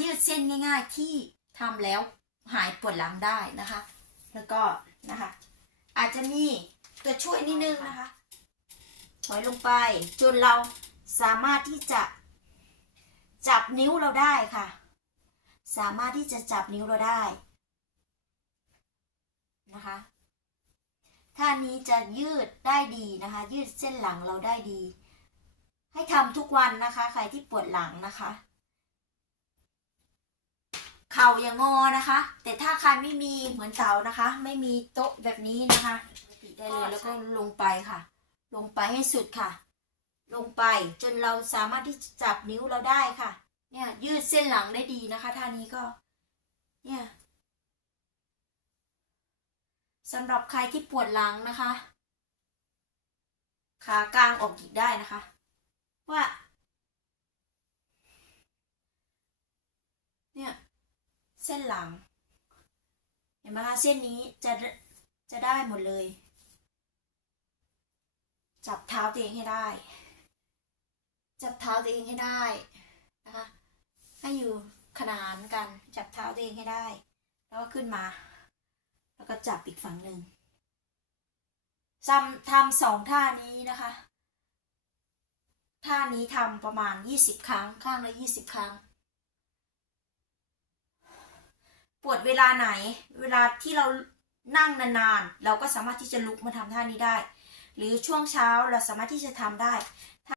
ยืดเส้นง่าย ๆ ที่ทำแล้วหายปวดหลังได้นะคะ แล้วก็นะคะ อาจจะมีตัวช่วยนิดนึงนะคะ ถอยลงไปจนเราสามารถที่จะจับนิ้วเราได้ค่ะ สามารถที่จะจับนิ้วเราได้นะคะท่านี้จะยืดได้ดีนะคะ ยืดเส้นหลังเราได้ดี ให้ทำทุกวันนะคะ ใครที่ปวดหลังนะคะ เข่าอย่างงอนะคะ แต่ถ้าใครไม่มีเหมือนเต่านะคะ ไม่มีโต๊ะแบบนี้นะคะปิดได้เลยแล้วก็ลงไปค่ะ ลงไปให้สุดค่ะ ลงไปจนเราสามารถที่จะจับนิ้วเราได้ค่ะ เนี่ยยืดเส้นหลังได้ดีนะคะท่านี้ก็ เนี่ยสำหรับใครที่ปวดหลังนะคะ ขากลางออกอีกได้นะคะ ว่า เนี่ย เส้นหลัง เห็นไหมคะเส้นนี้จะจะได้หมดเลย จับเท้าตัวเองให้ได้ จับเท้าตัวเองให้ได้นะคะให้อยู่ขนานกันจับเท้าตัวเองให้ได้ แล้วก็ขึ้นมา แล้วก็จับอีกฝั่งหนึ่งทำทำสองท่านี้นะคะ ท่านี้ทำประมาณยี่สิบครั้ง ข้างละยี่สิบครั้ง ป วดเวลาไหน เวลาที่เรานั่งนานๆ เราก็สามารถที่จะลุกมาทำท่านี้ได้ หรือช่วงเช้าเราสามารถที่จะทำได้